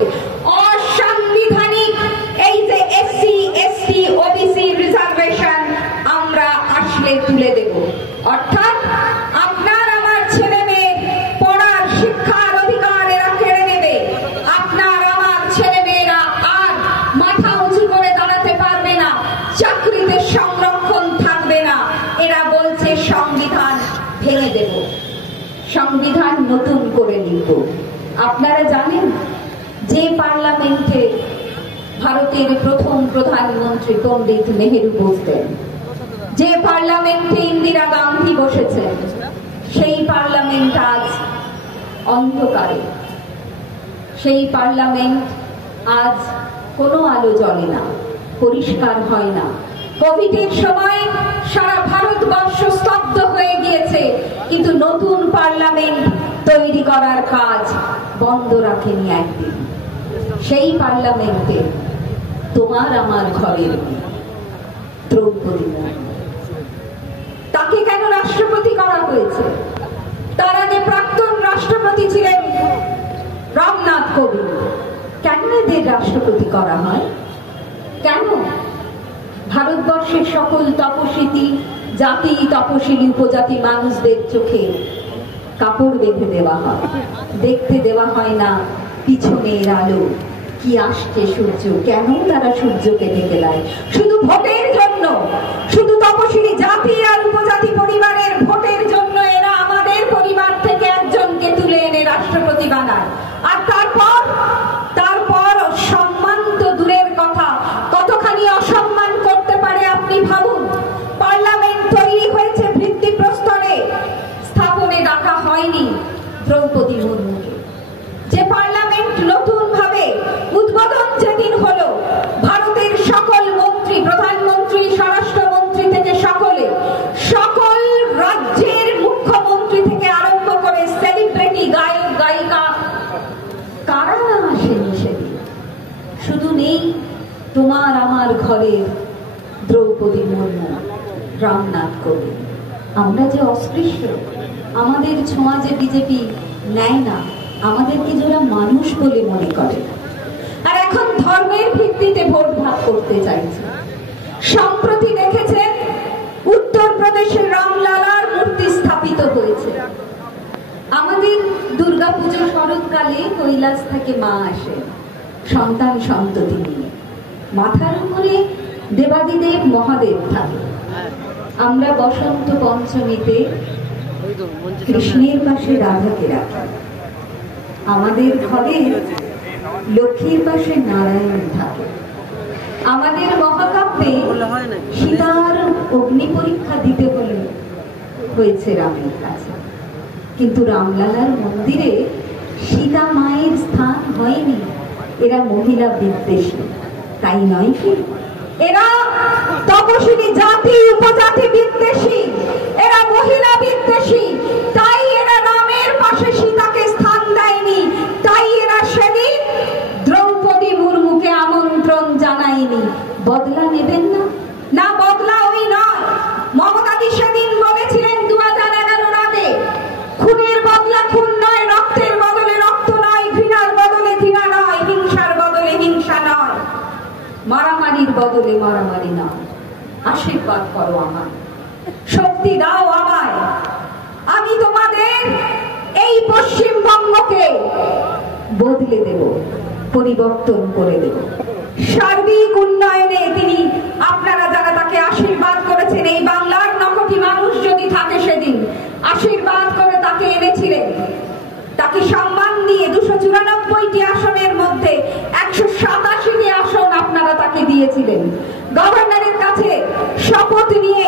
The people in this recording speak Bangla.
অসাংবিধানিক এই যে এসসি এসটি ওবিসি রিজার্ভেশন আমরা আসলে তুলে দেব। অর্থাৎ আপনার আমার ছেলে মেয়ে পড়ার শিক্ষার অধিকার এরা কেড়ে নেবে। আপনার আমার ছেলে মেয়েরা আর মাথা উঁচু করে দাঁড়াতে পারবে না, চাকরিতে সংরক্ষণ থাকবে না। এরা বলছে সংবিধান ভেঙে দেব, সংবিধান নতুন করে লিখব। আপনারা জানেন যে পার্লামেন্টে ভারতের প্রথম প্রধানমন্ত্রী পণ্ডিত নেহেরু বসতেন, যে পার্লামেন্টে ইন্দিরা গান্ধী বসেছেন, সেই পার্লামেন্ট আজ অন্ধকারে। সেই পার্লামেন্ট আজ কোনো আলো জ্বলে না, পরিষ্কার হয় না। কোভিডের সময় সারা ভারতবর্ষ স্তব্ধ হয়ে গিয়েছে, কিন্তু নতুন পার্লামেন্ট তৈরি করার কাজ বন্ধ রাখেনি একদিন। সেই পার্লামেন্টে তোমার আমার ঘরের দ্রৌপদী মুর্মু, তাকে কেন রাষ্ট্রপতি করা হয়েছে? তার আগে প্রাক্তন রাষ্ট্রপতি ছিলেন রামনাথ কোবিন্দ। কেন এদের রাষ্ট্রপতি করা হয়? কেন? ভারতবর্ষের সকল তপশিলি জাতি, তপশিলি উপজাতি মানুষদের চোখে কাপড় বেঁধে দেওয়া হয়, দেখতে দেওয়া হয় না পিছনের আলো কি আসছে, সূর্য। কেন তারা সূর্যকে ঢেকে দেয়? শুধু ভোটের জন্য, শুধু তপশিলি জাতি আর উপজাতি পরিবারের ভোটের জন্য এরা আমাদের পরিবার থেকে একজনকে তুলে এনে রাষ্ট্রপতি বানায়। আর তারপর সম্মান তো দূরের কথা, কতখানি অসম্মান করতে পারে আপনি ভাবুন। পার্লামেন্ট তৈরি হয়েছে ভিত্তিপ্রস্তরে, স্থাপনে ডাকা হয়নি দ্রৌপদী মুর্মুকে। যে পার্লামেন্ট নতুন ভাবে উদ্বোধন যেদিন হলো, ভারতের সকল মন্ত্রী, প্রধানমন্ত্রী, স্বরাষ্ট্রমন্ত্রী থেকে সকল রাজ্যের মুখ্যমন্ত্রী থেকে আরম্ভ করে সেলিব্রিটি, গায়ক গায়িকা, কারা না আসেনি সেদিন। শুধু নেই তোমার আমার ঘরের দ্রৌপদী মুর্মু, রামনাথ কোবিন্দ। আমরা যে অস্পৃশ্য, আমাদের ছোঁয়া যে বিজেপি নেয় না, আমাদেরকে যারা মানুষ বলে মনে করে, আর এখন ধর্মের ভিত্তিতে ভোট ভাগ করতে চাইছে। সম্প্রতি দেখেছেন উত্তরপ্রদেশের রামলালার মূর্তি স্থাপিত হয়েছে। আমাদের দুর্গাপুজো শরৎকালে কৈলাস থেকে মা আসে সন্তান সন্ততি নিয়ে, মাথার উপরে দেবাদিদেব মহাদেব থাকে। আমরা বসন্ত পঞ্চমীতে কৃষ্ণের পাশে রাধাকে রাখি, আমাদের ঘরে লক্ষ্মীর পাশে নারায়ণ থাকে। আমাদের মহাকাব্যে সীতার অগ্নি পরীক্ষা দিতে হয়েছে রামের কাছে, কিন্তু রামলালার মন্দিরে সীতা মায়ের স্থান হয়নি। এরা মহিলা বিদ্বেষী, তাই নয় কি? এরা তপশিলি জাতি উপজাতি বিদ্বেষী, এরা মহিলা বিদ্বেষী, তাই এরা রামের পাশে সীতাকে স্থান দেয়নি। তাই এরা সেদিন দ্রৌপদী মুর্মুকে আমন্ত্রণ জানায়নি। বদলা নেবেন না? না, বদলা ওই নয়। মমতাদি সেদিন বলেছিলেন 2011 আগে, খুনের বদলা খুন নয়, রক্তের বদলে রক্ত নয়, ঘৃণার বদলে ঘৃণা নয়, হিংসার বদলে হিংসা নয়, মারামারির বদলে মারামারি নয়। আশীর্বাদ করো আমায়, শক্তি দাও আমায়, আমি তোমাদের এই পশ্চিমবঙ্গকে বদলে দেব, পরিবর্তন করে দেব। সার্বিক উন্নয়নে তিনি, আপনারা যারা তাকে আশীর্বাদ করেছেন, এই বাংলার নকটি মানুষ যদি থাকে সেদিন আশীর্বাদ করে তাকে এনেছিলেন, তাকে সম্মান দিয়ে 294টি আসনের মধ্যে 187টি আসন আপনারা তাকে দিয়েছিলেন। গভর্নরের কাছে শপথ নিয়ে